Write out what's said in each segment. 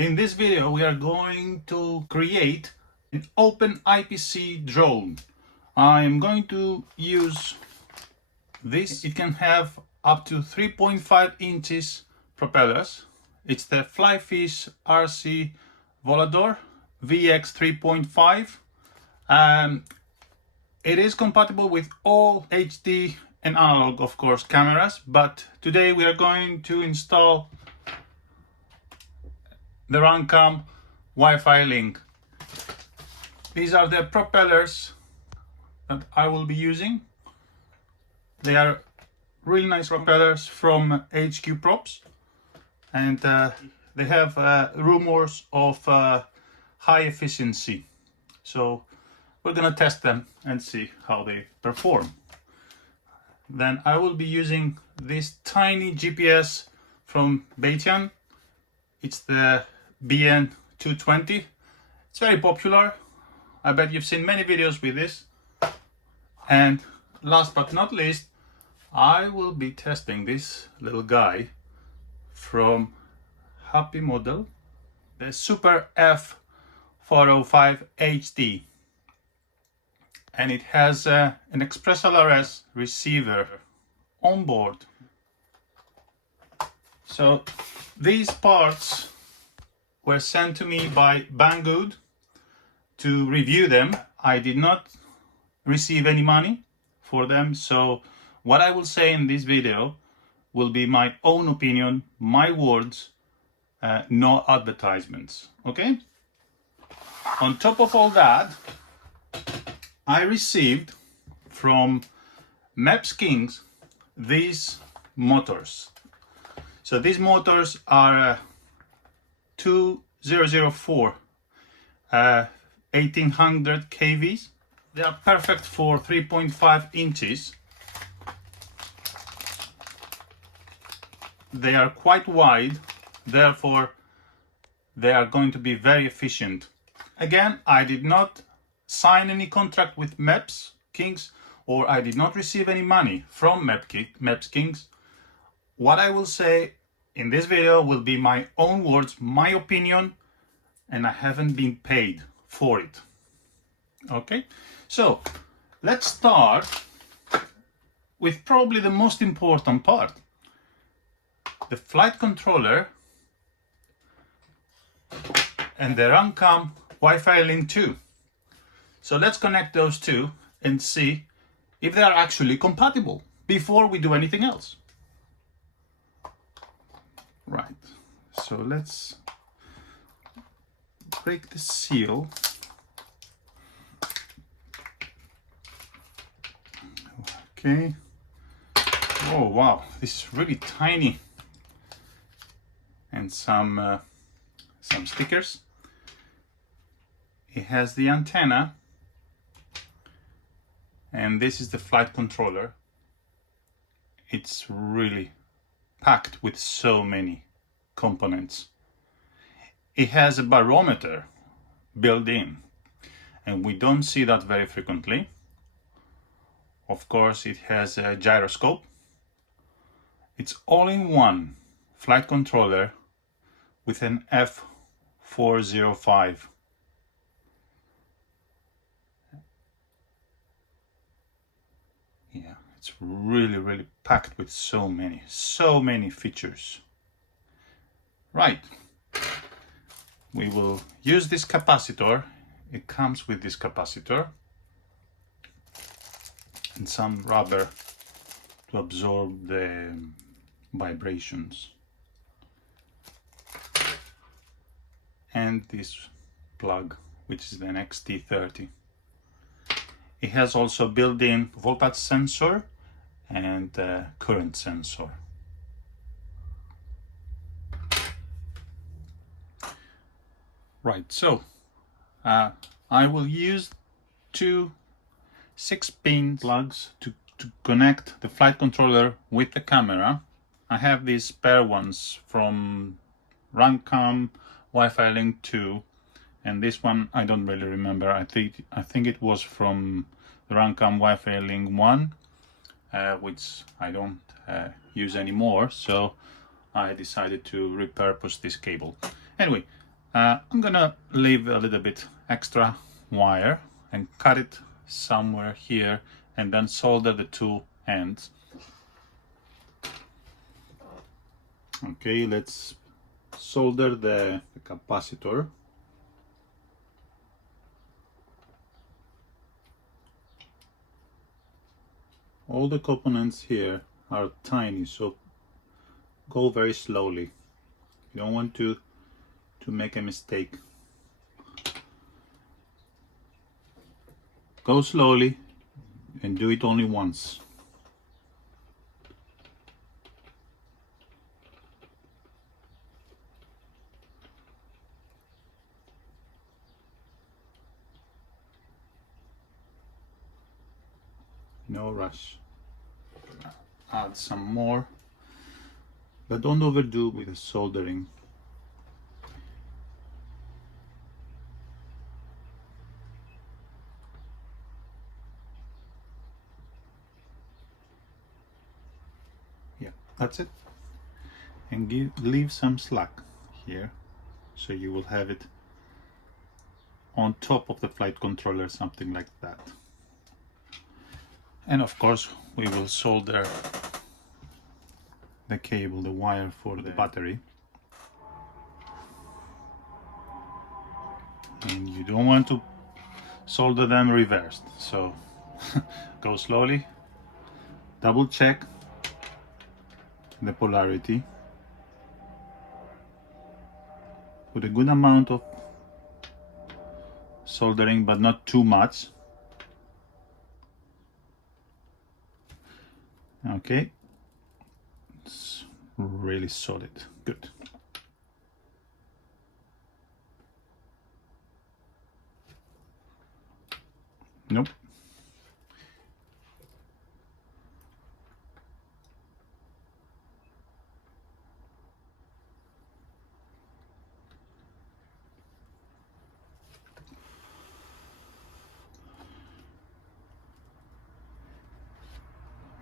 In this video we are going to create an OpenIPC drone. I am going to use this. It can have up to 3.5 inches propellers. It's the Flyfish RC Volador VX 3.5. It is compatible with all HD and analog, of course, cameras, but today we are going to install the Runcam Wi-Fi link. These are the propellers that I will be using. They are really nice propellers from HQ Props, and they have rumors of high efficiency. So we're gonna test them and see how they perform. Then I will be using this tiny GPS from VTOL. It's the BN220. It's very popular. I bet you've seen many videos with this. And last but not least, I will be testing this little guy from Happy Model, the Super F405 HD. And it has an Express LRS receiver on board. So these parts were sent to me by Banggood to review them. I did not receive any money for them, so what I will say in this video will be my own opinion, my words, no advertisements, okay? On top of all that, I received from Maps Kings these motors. So these motors are 2004 1800 kVs. They are perfect for 3.5 inches. They are quite wide, therefore they are going to be very efficient. Again, I did not sign any contract with Maps Kings, or I did not receive any money from Maps Kings. What I will say in this video will be my own words, my opinion, and I haven't been paid for it. Okay, so let's start with probably the most important part, the flight controller and the Runcam Wi-Fi link 2. So let's connect those two and see if they are actually compatible before we do anything else. Right, so let's break the seal. Okay. Oh wow, this is really tiny. And some stickers. It has the antenna, and this is the flight controller. It's really packed with so many components. It has a barometer built in, and we don't see that very frequently. Of course, it has a gyroscope. It's all-in-one flight controller with an F405. Yeah, it's really packed with so many features. Right, we will use this capacitor. It comes with this capacitor and some rubber to absorb the vibrations, and this plug, which is an XT30. It has also built-in voltage sensor and current sensor. Right, so I will use two 6-pin plugs to connect the flight controller with the camera. I have these spare ones from Runcam Wi-Fi link 2, and this one I don't really remember. I think it was from the Runcam Wi-Fi link 1, which I don't use anymore, so I decided to repurpose this cable. Anyway, I'm gonna leave a little bit extra wire and cut it somewhere here and then solder the two ends. Okay, let's solder the capacitor. All the components here are tiny, so go very slowly. You don't want to make a mistake. Go slowly and do it only once. No rush. Add some more, but don't overdo with the soldering. Yeah, that's it. And leave some slack here, so you will have it on top of the flight controller, something like that. And of course we will solder the cable, the wire for the battery. And you don't want to solder them reversed, so go slowly, double check the polarity, put a good amount of soldering but not too much. Okay, it's really solid, good. Nope.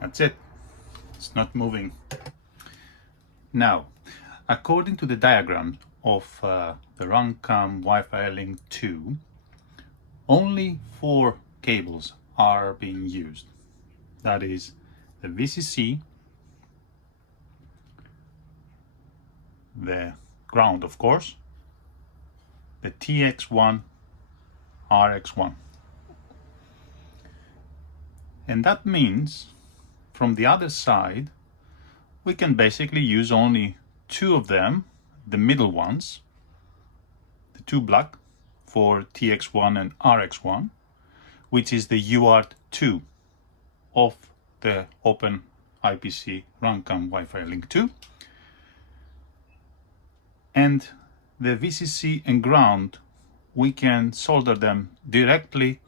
That's it. It's not moving. Now, according to the diagram of the Runcam Wi-Fi Link 2, only 4 cables are being used. That is the VCC, the ground of course, the TX1, RX1. And that means from the other side we can basically use only 2 of them, the middle ones, the 2 black for TX1 and RX1, which is the UART2 of the OpenIPC Runcam Wi-Fi Link 2. And the VCC and ground, we can solder them directly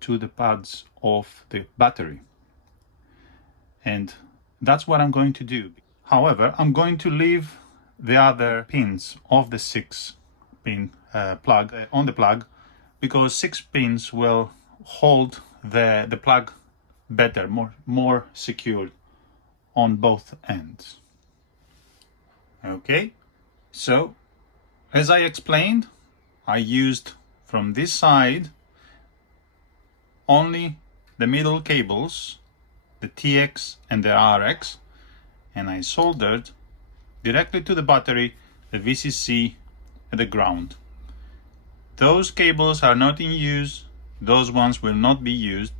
to the pads of the battery. And that's what I'm going to do. However, I'm going to leave the other pins of the 6-pin plug on the plug, because 6 pins will hold the plug better, more secure on both ends. Okay, so as I explained, I used from this side only the middle cables, the TX and the RX, and I soldered directly to the battery the VCC and the ground. Those cables are not in use, those ones will not be used,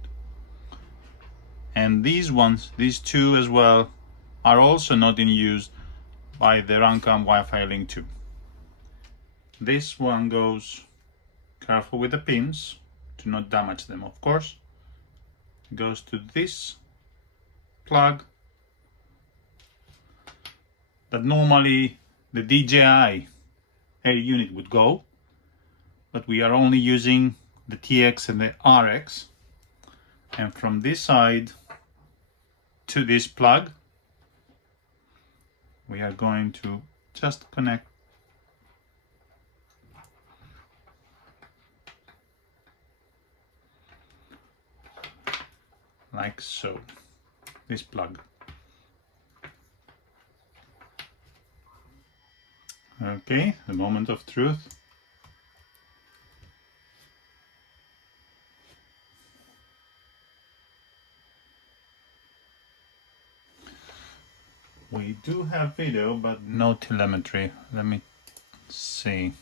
and these ones, these 2 as well, are also not in use by the Runcam Wi-Fi Link 2. This one goes, careful with the pins to not damage them of course, goes to this plug that normally the DJI air unit would go, but we are only using the TX and the RX. And from this side to this plug we are going to just connect like so, this plug. Okay, the moment of truth. We do have video, but no telemetry. Let me see.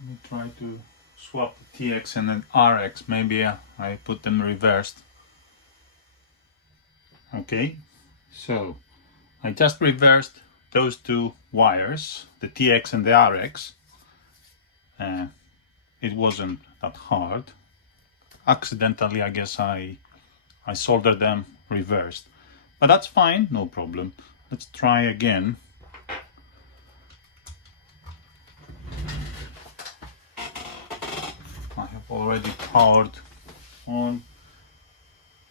Let me try to swap the TX and then RX. Maybe I put them reversed. Okay, so I just reversed those two wires, the TX and the RX. It wasn't that hard. Accidentally, I guess I soldered them reversed. But that's fine, no problem. Let's try again. I have already powered on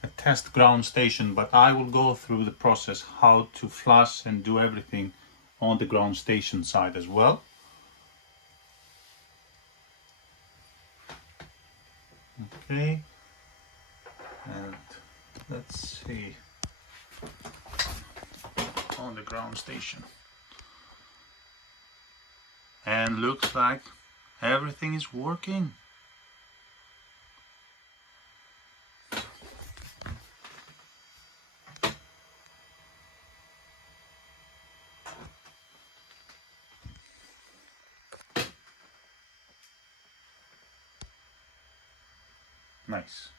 a test ground station, but I will go through the process how to flash and do everything on the ground station side as well. Okay, and let's see on the ground station, and looks like everything is working. Nice.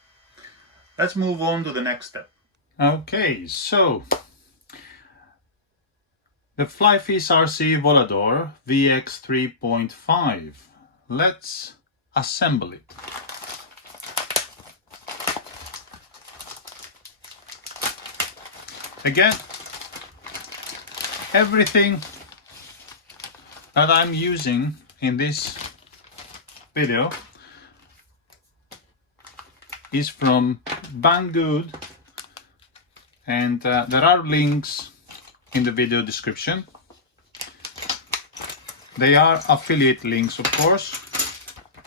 Let's move on to the next step. Okay, so the Flyfish RC Volador VX 3.5. Let's assemble it. Again, everything that I'm using in this video is from Banggood, and there are links in the video description. They are affiliate links, of course,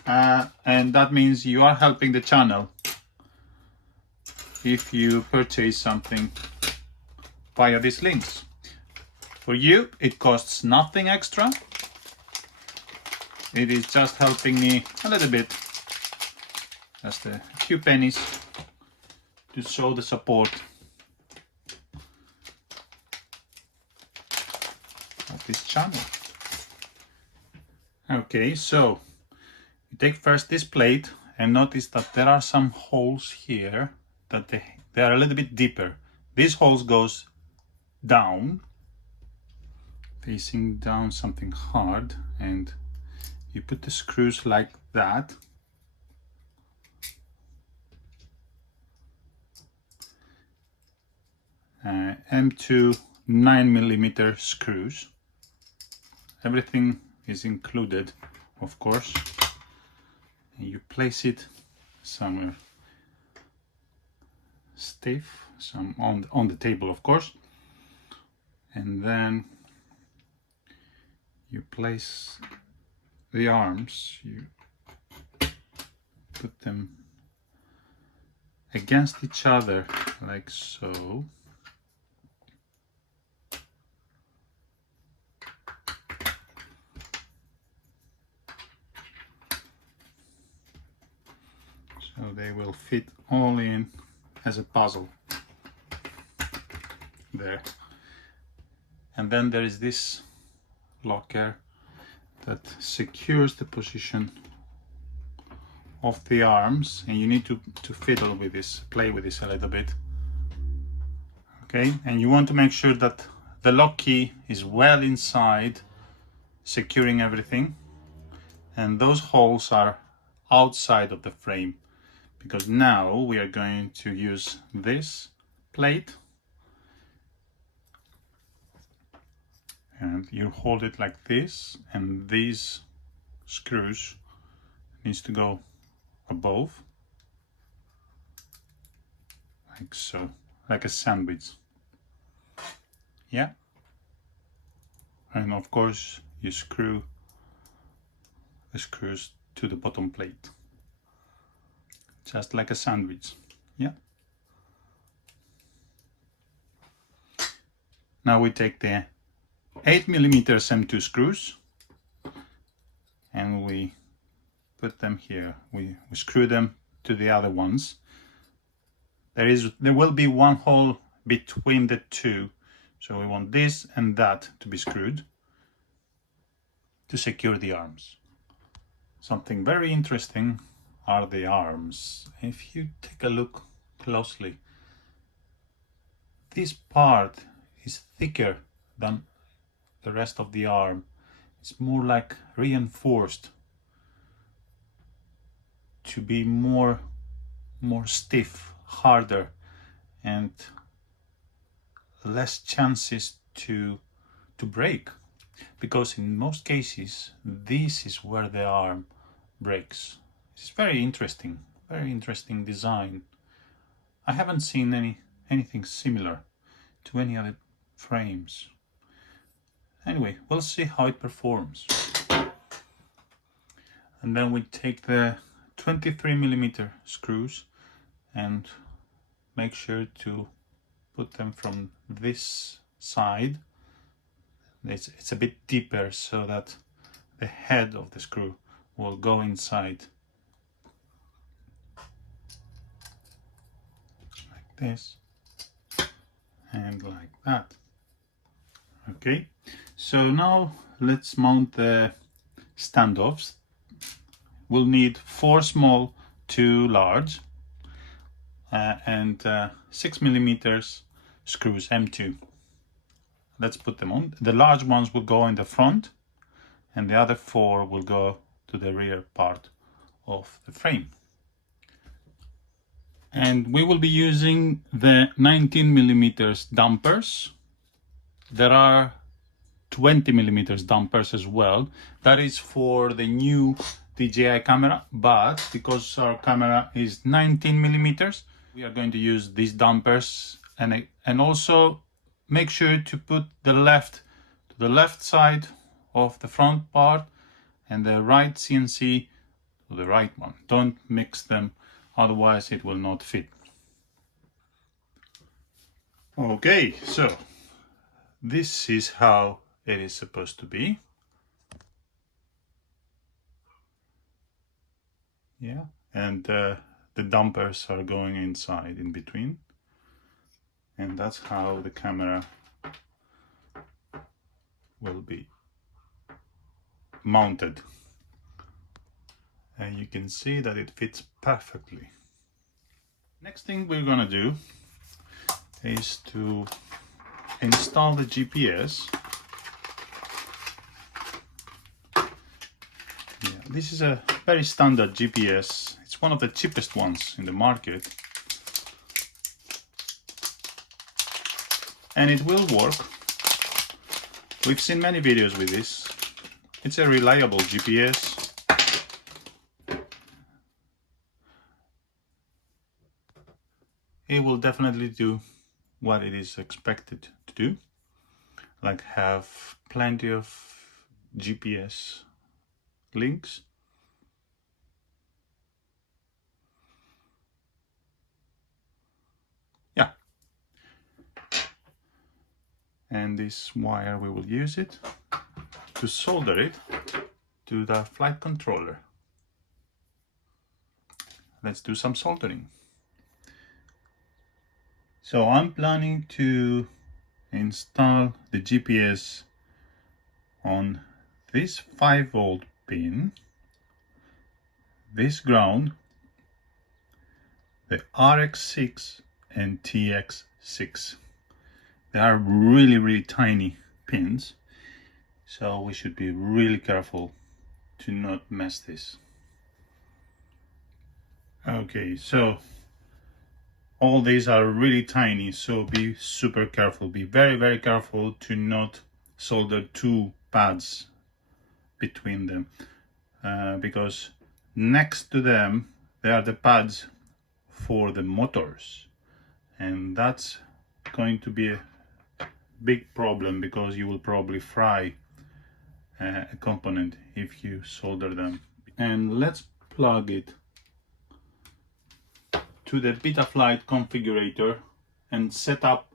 and that means you are helping the channel if you purchase something via these links. For you, it costs nothing extra. It is just helping me a little bit, just a few pennies, to show the support of this channel. Okay, so you take first this plate and notice that there are some holes here that they are a little bit deeper. These holes goes down, facing down something hard, and you put the screws like that. M2 9mm screws. Everything is included, of course. And you place it somewhere stiff, some on the table, of course. And then you place the arms, you put them against each other like so. So they will fit all in as a puzzle there. And then there is this locker that secures the position of the arms, and you need to fiddle with this, play with this a little bit. Okay, and you want to make sure that the lock key is well inside, securing everything, and those holes are outside of the frame, because now we are going to use this plate, and you hold it like this, and these screws needs to go above, like so, like a sandwich. Yeah, and of course you screw the screws to the bottom plate, just like a sandwich. Yeah. Now we take the 8mm M2 screws, and we put them here. We screw them to the other ones. There will be one hole between the two, so we want this and that to be screwed to secure the arms. Something very interesting are the arms. If you take a look closely, this part is thicker than the rest of the arm. It's more like reinforced to be more stiff, harder, and less chances to break, because in most cases this is where the arm breaks. It's very interesting design. I haven't seen anything similar to any other frames. Anyway, we'll see how it performs. And then we take the 23mm screws and make sure to put them from this side. It's a bit deeper so that the head of the screw will go inside. Like this and like that. Okay, so now let's mount the standoffs. We'll need 4 small, 2 large, and 6mm screws M2. Let's put them on. The large ones will go in the front, and the other 4 will go to the rear part of the frame. And we will be using the 19mm dampers. There are 20mm dampers as well. That is for the new DJI camera, but because our camera is 19mm, we are going to use these dampers, and also make sure to put the left side of the front part and the right CNC to the right one. Don't mix them, otherwise it will not fit. Okay, so this is how it is supposed to be. Yeah, and the dampers are going inside in between, and that's how the camera will be mounted. And you can see that it fits perfectly. Next thing we're gonna do is to install the GPS. Yeah, this is a very standard GPS. It's one of the cheapest ones in the market, and it will work. We've seen many videos with this. It's a reliable GPS. It will definitely do what it is expected to do, like have plenty of GPS links. Yeah. And this wire, we will use it to solder it to the flight controller. Let's do some soldering. So I'm planning to install the GPS on this 5-volt pin, this ground, the RX6 and TX6. They are really tiny pins, so we should be really careful to not mess this. Okay, so all these are really tiny, so be super careful. Be very careful to not solder 2 pads between them, because next to them there are the pads for the motors, and that's going to be a big problem because you will probably fry a component if you solder them. And let's plug it to the Betaflight configurator and set up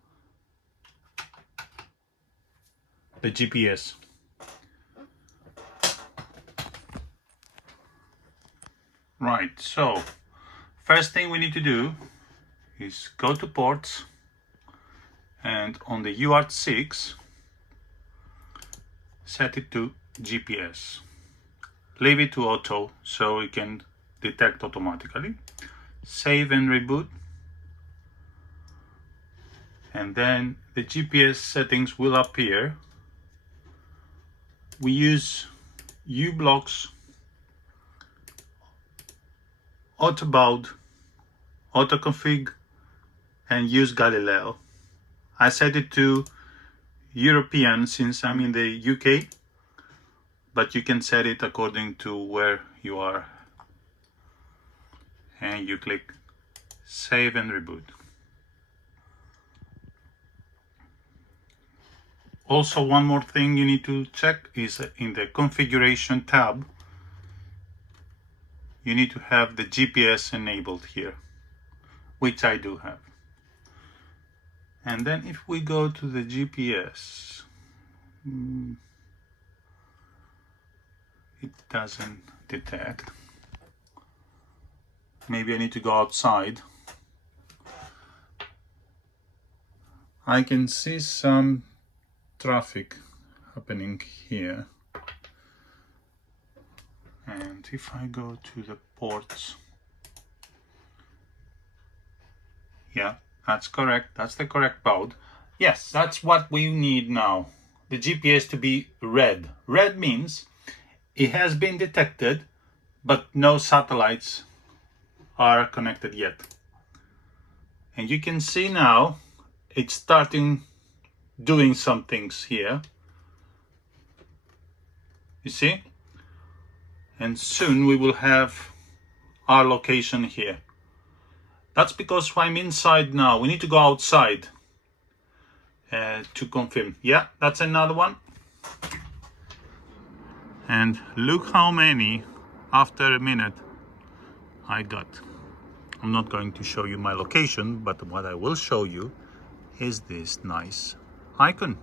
the GPS. Right, so first thing we need to do is go to ports, and on the UART6 set it to GPS. Leave it to auto so it can detect automatically. Save and reboot, and then the GPS settings will appear. We use uBlocks, autobaud, autoconfig, and use Galileo. I set it to European since I'm in the UK, but you can set it according to where you are. And you click save and reboot. Also, one more thing you need to check is in the configuration tab, you need to have the GPS enabled here, which I do have. And then if we go to the GPS, it doesn't detect. Maybe I need to go outside. I can see some traffic happening here. And if I go to the ports, yeah, that's correct. That's the correct baud. Yes, that's what we need now. The GPS to be red. Red means it has been detected, but no satellites are connected yet. And you can see now it's starting doing some things here. You see? And soon we will have our location here. That's because I'm inside now. We need to go outside to confirm. Yeah, that's another one. And look how many after a minute I got. I'm not going to show you my location, but what I will show you is this nice icon.